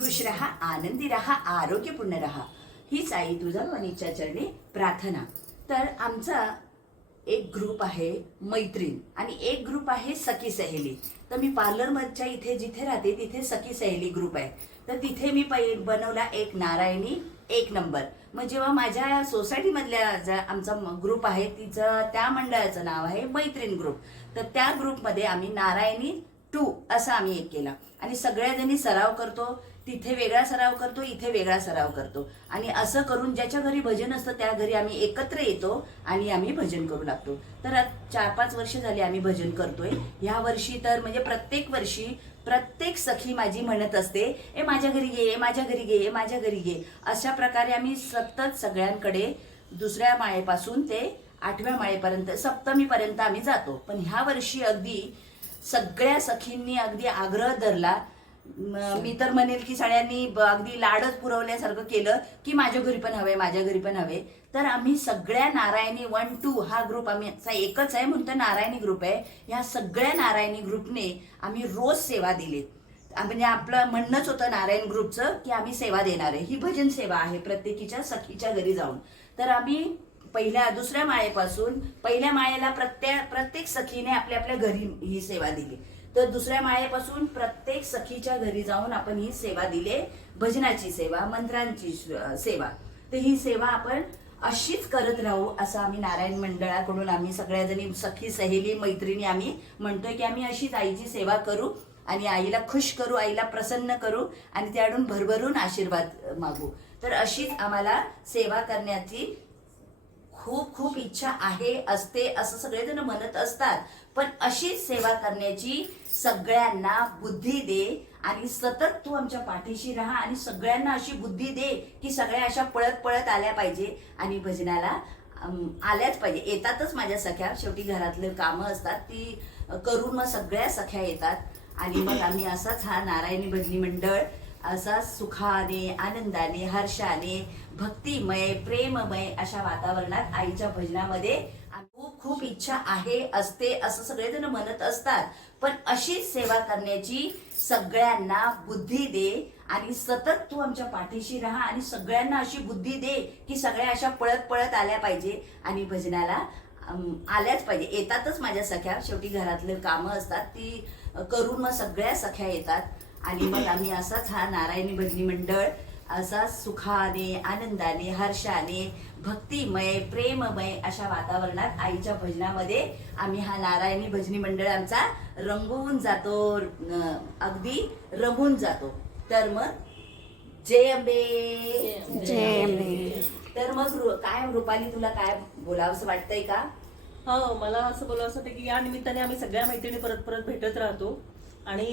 खुश रहा आनंदी रहा आरोग्यपूर्ण रहा हीच आई तुझा मनीच्या चरणी प्रार्थना. तर आमचा एक ग्रुप आहे मैत्रीण आणि एक ग्रुप आहे सखी सहेली. तर मी पार्लरमधच्या इथे जिथे राहते तिथे सखी सहेली ग्रुप आहे. तर तिथे मी पै बनवला एक नारायणी एक नंबर. मग जेव्हा माझ्या सोसायटीमधल्या ज्या आमचा ग्रुप आहे तिचं त्या मंडळाचं नाव आहे मैत्रीण ग्रुप तर त्या ग्रुपमध्ये आम्ही नारायणी टू असा आम्ही एक केला. आणि सगळ्या जणी सराव करतो तिथे वेगळा सराव करतो इथे वेगळा सराव करतो. आणि असं करून ज्याच्या घरी भजन असतं त्या घरी आम्ही एकत्र येतो आणि आम्ही भजन करू लागतो. तर चार पाच वर्ष झाली आम्ही भजन करतोय. ह्या वर्षी तर म्हणजे प्रत्येक वर्षी प्रत्येक सखी माझी म्हणत असते ए माझ्या घरी ये माझ्या घरी घे माझ्या घरी घे अशा प्रकारे आम्ही सतत सगळ्यांकडे दुसऱ्या माळेपासून ते आठव्या माळेपर्यंत सप्तमीपर्यंत आम्ही जातो. पण ह्या वर्षी अगदी सगळ्या सखींनी अगदी आग्रह धरला मी तर म्हणेल की सगळ्यांनी अगदी लाडच पुरवल्यासारखं केलं की माझ्या घरी पण हवे माझ्या घरी पण हवे. तर आम्ही सगळ्या नारायणी वन टू हा ग्रुप आम्ही असा एकच आहे म्हणतो नारायणी ग्रुप आहे. या सगळ्या नारायणी ग्रुपने आम्ही रोज सेवा दिली. म्हणजे आपलं म्हणणंच होतं नारायण ग्रुपचं की आम्ही सेवा देणार आहे. ही भजन सेवा आहे प्रत्येकीच्या सखीच्या घरी जाऊन. तर आम्ही पहिल्या दुसऱ्या माळेपासून पहिल्या माळेला प्रत्येक प्रत्येक सखीने आपल्या आपल्या घरी ही सेवा दिली. तर दुसऱ्या माळेपासून प्रत्येक सखीच्या घरी जाऊन आपण ही सेवा दिले भजनाची सेवा मंत्रांची सेवा. तर ही सेवा आपण अशीच करत राहू असं आम्ही नारायण मंडळाकडून आम्ही सगळ्या जणी सखी सहेली मैत्रिणी आम्ही म्हणतोय की आम्ही अशीच आईची सेवा करू आणि आईला खुश करू आईला प्रसन्न करू आणि त्याडून भरभरून आशीर्वाद मागू. तर अशीच आम्हाला सेवा करण्याची खूप खूप इच्छा आहे असते असं सगळेजण म्हणत असतात. पण अशीच सेवा करण्याची सगळ्यांना बुद्धी दे आणि सतत तू आमच्या पाठीशी राहा आणि सगळ्यांना अशी बुद्धी दे की सगळ्या अशा पळत पळत आल्या पाहिजे आणि भजनाला आल्याच पाहिजे. येतातच माझ्या सख्या. शेवटी घरातले कामं असतात ती करून मग सगळ्या सख्या येतात. आणि मग आम्ही असाच हा नारायणी भजनी मंडळ असा सुखाने आनंदाने हर्षाने भक्तिमय प्रेममय अशा वातावरणात आईच्या भजनामध्ये खूप खूप इच्छा आहे असते असं सगळेजण म्हणत असतात. पण अशीच सेवा करण्याची सगळ्यांना बुद्धी दे आणि सतत तू आमच्या पाठीशी राहा आणि सगळ्यांना अशी बुद्धी दे की सगळ्या अशा पळत पळत आल्या पाहिजे आणि भजनाला आल्याच पाहिजे. येतातच माझ्या सख्या. शेवटी घरातले कामं असतात ती करून मग सगळ्या सख्या येतात. आणि मग आम्ही असाच हा नारायणी भजनी मंडळ. असा सुखाने आनंदाने हर्षाने भक्तिमय प्रेममय अशा वातावरणात आईच्या भजनामध्ये आम्ही हा नारायणी भजनी मंडळ आमचा रंगवून जातो अगदी रंगून जातो. तर मग जय अंबे. जय अंबे. तर मग काय रुपाली तुला काय बोलावंसं वाटतंय का? हो मला असं बोलावं असं वाटतं की या निमित्ताने आम्ही सगळ्या मैत्रिणी परत परत भेटत राहतो. आणि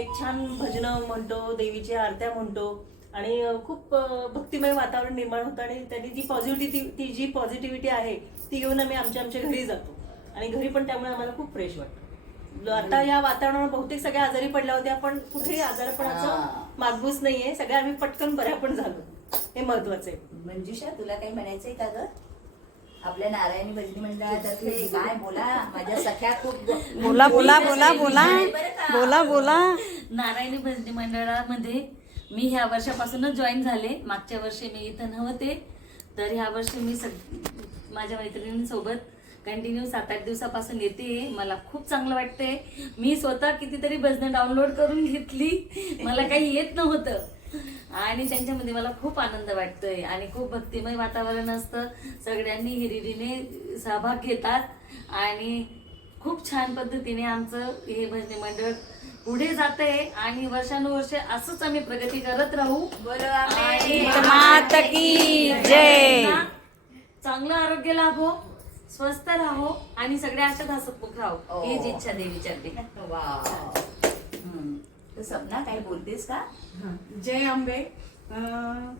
एक छान भजनं म्हणतो देवीच्या आरत्या म्हणतो. आणि खूप भक्तिमय वातावरण निर्माण होतं आणि त्यांनी जी पॉझिटिव्हिटी ती जी पॉझिटिव्हिटी आहे ती घेऊन आम्ही आमच्या आमच्या घरी जातो. आणि घरी पण त्यामुळे आम्हाला खूप फ्रेश वाटतं. आता या वातावरणावर बहुतेक सगळ्या आजारी पडल्या होत्या पण कुठेही हा. आजारपणाचं मागूस नाहीये. सगळ्या आम्ही पटकन बऱ्या पण झालो. हे महत्वाचं आहे. मंजुषा तुला काही म्हणायचंय का ग? आपल्या नारायणी भजनी मंडळातर्फे काय बोला? माझ्या सख्या खूप बोला बोला बोला बोला? बोला बोला. नारायणी भजनी मंडळामध्ये मी ह्या वर्षापासूनच जॉईन झाले. मागच्या वर्षी मी इथं नव्हते. तर ह्या वर्षी मी सग माझ्या मैत्रिणींसोबत कंटिन्यू सात आठ दिवसापासून येते. मला खूप चांगलं वाटतंय. मी स्वतः कितीतरी भजनं डाउनलोड करून घेतली. मला काही येत नव्हतं. आणि त्यांच्यामध्ये मला खूप आनंद वाटतोय आणि खूप भक्तिमय वातावरण असतं. सगळ्यांनी हिरिरीने सहभाग घेतात. आणि खूप छान पद्धतीने आमचं हे भजनी मंडळ पुढे जाते आणि वर्षानुवर्ष असंच आम्ही प्रगती करत राहू. आणि मात की जय. चांगलं आरोग्य लाभो स्वस्थ राहो आणि सगळ्या अशात हसतमुख राहो. ओ. हीच इच्छा देवीच्या. तर सपना काही बोलतेस का? जय अंबे अं,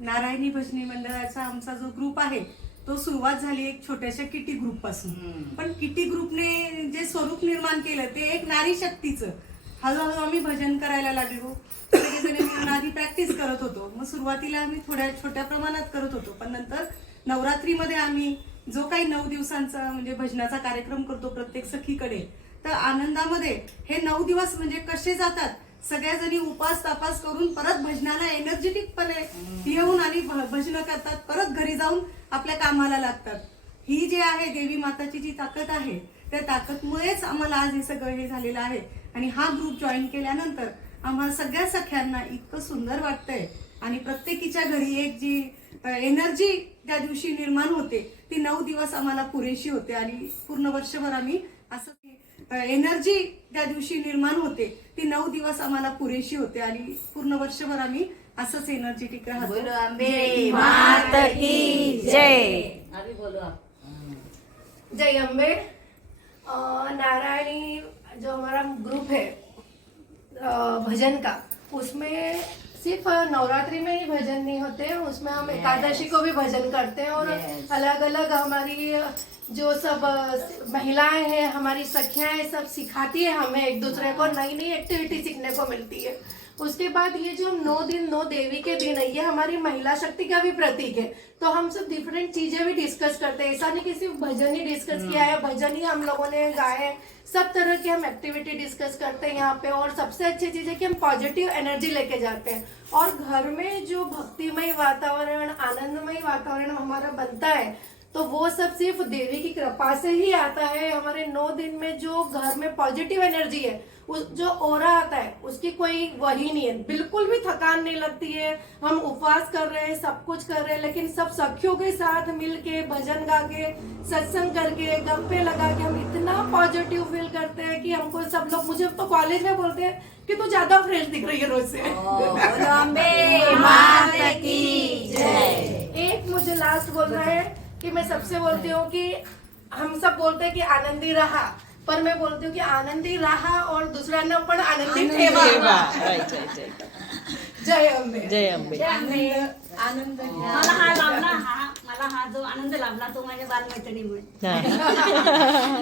नारायणी भजनी मंडळाचा आमचा जो ग्रुप आहे तो सुरुवात झाली एक छोट्याशा किटी ग्रुपपासून. पण किटी ग्रुपने जे स्वरूप निर्माण केलं ते एक नारी शक्तीचं. हळूहळू आम्ही भजन करायला लागलो. सगळेजण मिळून आधी प्रॅक्टिस करत होतो. मग सुरुवातीला आम्ही थोड्या छोट्या प्रमाणात करत होतो. पण नंतर नवरात्रीमध्ये आम्ही जो काही नऊ दिवसांचा म्हणजे भजनाचा कार्यक्रम करतो प्रत्येक सखीकडे तर आनंदामध्ये हे नऊ दिवस म्हणजे कसे जातात? सगळ्या जणी उपास तापास करून परत भजनाला एनर्जेटिकपणे येऊन आणि भ- भजनं करतात. परत घरी जाऊन आपल्या कामाला लागतात. ही जी आहे देवी माताची जी ताकद आहे त्या ताकदमुळेच आम्हाला आज हे सगळं हे झालेलं आहे. आणि हा ग्रुप जॉईन केल्यानंतर आम्हाला सगळ्या सख्यांना इतकं सुंदर वाटतंय. आणि प्रत्येकीच्या घरी एक जी एनर्जी त्या दिवशी निर्माण होते ती नऊ दिवस आम्हाला पुरेशी होते. आणि पूर्ण वर्षभर आम्ही असं एनर्जी त्या दिवशी निर्माण होते ती नऊ दिवस आम्हाला पुरेशी होते. आणि पूर्ण वर्षभर आम्ही असंच एनर्जेटिक राहतो. अभी बोलो जय अम्बे नारायणी जो हमारा ग्रुप है भजन का उसमें सिर्फ़ नवरात्रि में ही भजन नहीं होते हैं उसमें हम एकादशी को भी भजन करते हैं और Yes. अलग अलग हमारी जो सब महिलाएँ हैं हमारी सखियाँ हैं सब सिखाती है हमें एक दूसरे को नई नई एक्टिविटी सीखने को मिलती है। उसके बाद ये जो नौ दिन नौ देवी के दिन है, ये हमारी महिला शक्ति का भी प्रतीक है। तो हम सब डिफरेंट चीज़ें भी डिस्कस करते हैं। ऐसा नहीं कि सिर्फ़ भजन ही डिस्कस किया है, भजन ही हम लोगों ने गाए हैं। सब तरह की हम एक्टिविटी डिस्कस करते हैं यहाँ पे। और सबसे अच्छी चीज़ है कि हम पॉजिटिव एनर्जी लेके जाते हैं। और घर में जो भक्तिमय वातावरण, आनंदमय वातावरण हमारा बनता है तो वो सब सिर्फ़ देवी की कृपा से ही आता है। हमारे नौ दिन में जो घर में पॉजिटिव एनर्जी है उस जो ओरा आता है उसकी कोई वही नहीं है। बिल्कुल भी थकान नहीं लगती है। हम उपवास कर रहे हैं सब कुछ कर रहे हैं लेकिन सब सखियों के साथ मिल के भजन गा के सत्संग करके गप्पे लगा के हम इतना पॉजिटिव फील करते हैं कि हमको सब लोग मुझे तो कॉलेज में बोलते हैं कि तू ज़्यादा फ्रेश दिख रही है रोज से। बोलो एक मुझे लास्ट बोलना है कि मैं सबसे बोलती हूँ कि हम सब बोलते हैं कि आनंदी रहा। पर मैं बोलती हूँ कि आनंदी रहा और दुसऱ्यांना पण आनंदी ठेवा। जय अंबे। जय अंबे। आनंद घ्या मला हा लाभला हा मला हा जो आनंद लाभला तो माझ्या बालमैत्रिणीमुळे.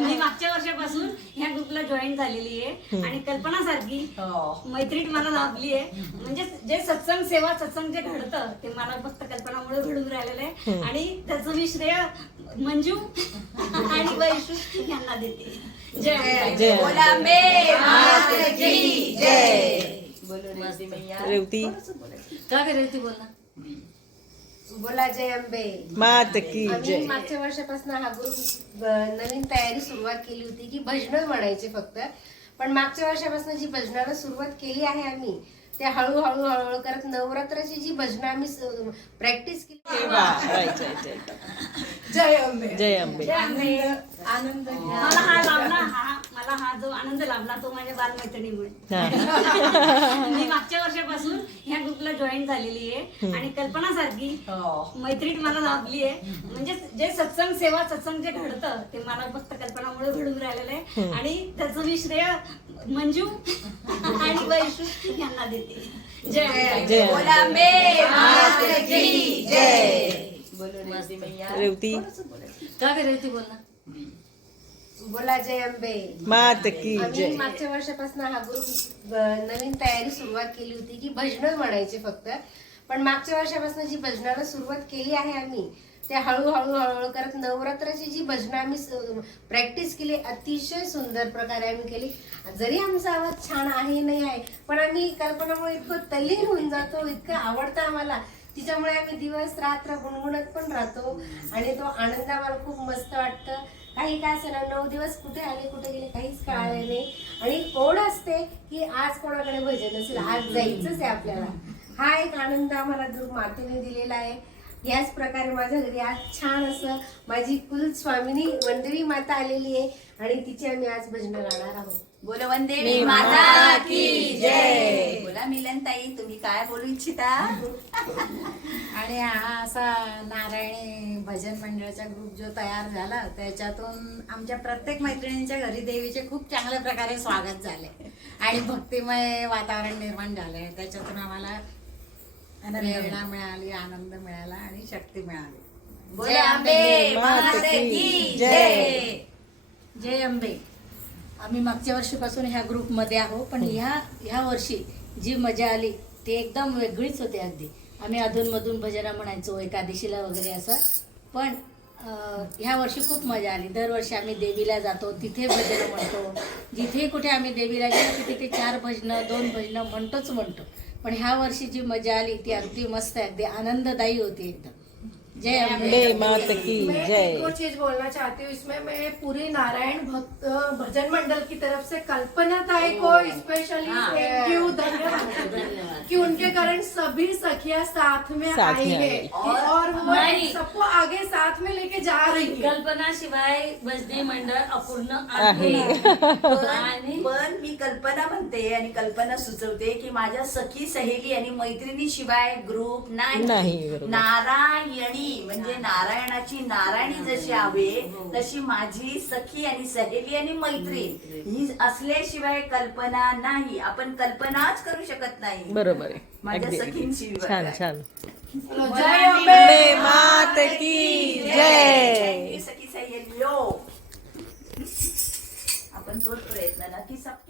मी मागच्या वर्षापासून ह्या ग्रुपला जॉईन झालेली आहे. आणि कल्पना सारखी मैत्रीण मला लाभली आहे. म्हणजे जे सत्संग सेवा सत्संग जे घडतं ते मला फक्त कल्पनामुळे घडून राहिलेलं आहे. आणि त्याचं मी श्रेय मंजू आणि वैशू यांना देते. जय अंबे. बोलो अंबे मात की जय. बोलो रेवती रेवती. का करे ती बोलना बोला जय अंबे. मात की जय. मागच्या वर्षापासून हा ग्रुप नवीन तयारी सुरुवात केली होती की भजनं म्हणायचे फक्त. पण मागच्या वर्षापासून जी भजनाला सुरुवात केली आहे आम्ही ते हळूहळू हळूहळू करत नवरात्राची जी भजनं आम्ही प्रॅक्टिस केली. जय अंबे. जय अंबे. आनंद मला हा लाभला हा मला हा जो आनंद लाभला तो माझ्या बालमैत्रिणीमुळे. मी मागच्या वर्षापासून ह्या ग्रुपला जॉईन झालेली आहे. आणि कल्पना सारखी मैत्रीण मला लाभली आहे. म्हणजे जे सत्संग सेवा सत्संग जे घडतं ते मला फक्त कल्पनामुळे घडून राहिलेलं आहे. आणि त्याचं मी श्रेय मंजू. यांना देते जय. जय बोलो मात की जय. बोलो रेवती. रेवती ती बोलना बोला जय अंबे. मात की जय. मागच्या वर्षापासून हा ग्रुप नवीन तयारी सुरुवात केली होती की भजनं म्हणायचे फक्त. पण मागच्या वर्षापासून जी भजनाला सुरुवात केली आहे आम्ही ते हळूहळू हळूहळू करत नवरात्राची जी भजनं आम्ही प्रॅक्टिस केली अतिशय सुंदर प्रकारे आम्ही केली. जरी आमचा आवाज छान आहे नाही आहे पण आम्ही कल्पनामुळे इतकं तल्लीन होऊन जातो इतकं आवडतं आम्हाला. तिच्यामुळे आम्ही दिवस रात्र गुणगुणत पण राहतो. आणि तो आनंद आम्हाला खूप मस्त वाटतं. काही काय असेल नऊ दिवस कुठे आले कुठे गेले काहीच कळाले नाही. आणि ओढ असते की आज कोणाकडे भजन असेल आज जायचंच आहे आपल्याला. हा एक आनंद आम्हाला दुर्ग मातेने दिलेला आहे. याच प्रकारे माझ्या घरी आज छान असं माझी कुल स्वामिनी मंडळी माता आलेली आहे आणि तिची आम्ही आज भजन गाणार आहोत. बोलो वंदे माता की जय. बोला मिलन ताई तुम्ही काय बोलू इच्छिता? आणि हा असा नारायणी भजन मंडळाचा ग्रुप जो तयार झाला त्याच्यातून आमच्या प्रत्येक मैत्रिणींच्या घरी देवीचे खूप चांगल्या प्रकारे स्वागत झाले आणि भक्तिमय वातावरण निर्माण झाले त्याच्यातून आम्हाला प्रेरणा मिळाली. आनंद मिळाला आणि शक्ती मिळाली. मात की जय. जय. अंबे आम्ही मागच्या वर्षीपासून ह्या ग्रुपमध्ये आहो पण ह्या ह्या वर्षी जी मजा आली ती एकदम वेगळीच होती अगदी. आम्ही अधूनमधून भजनं म्हणायचो एकादशीला वगैरे असं. पण ह्या वर्षी खूप मजा आली. दरवर्षी आम्ही देवीला जातो तिथे भजनं म्हणतो. जिथे कुठे आम्ही देवीला गेलो की तिथे चार भजनं दोन भजनं म्हणतोच म्हणतो. पण ह्या वर्षी जी मजा आली ती अगदी मस्त आहे अगदी आनंददायी होती एकदम. जय मात की मैं जय। एक और चीज बोलना चाहती हूँ इसमें मैं पूरी नारायण भक्त भजन मंडल की तरफ से कल्पना ताई को स्पेशली थैंक यू धन्यवाद। कि उनके कारण सभी सखियां साथ में आई है और वो। सबको आगे साथ में लेके जा रही है। कल्पना शिवाय भजनी मंडळ अपूर्ण आहे। पण मी कल्पना म्हणते आणि कल्पना सुचवते की माझ्या सखी सहेली आणि मैत्रिणी शिवाय ग्रुप नाही, नाही नारायणी म्हणजे नारायणाची नारायणी जशी आहे तशी माझी सखी आणि सहेली आणि मैत्रीण ही असल्याशिवाय कल्पना नाही. आपण कल्पनाच करू शकत नाही. बरोबर आहे. माझ्या सखींची छान छान. जय मात की जय. सखी सहेलियो आपण तोच प्रयत्न नक्की सब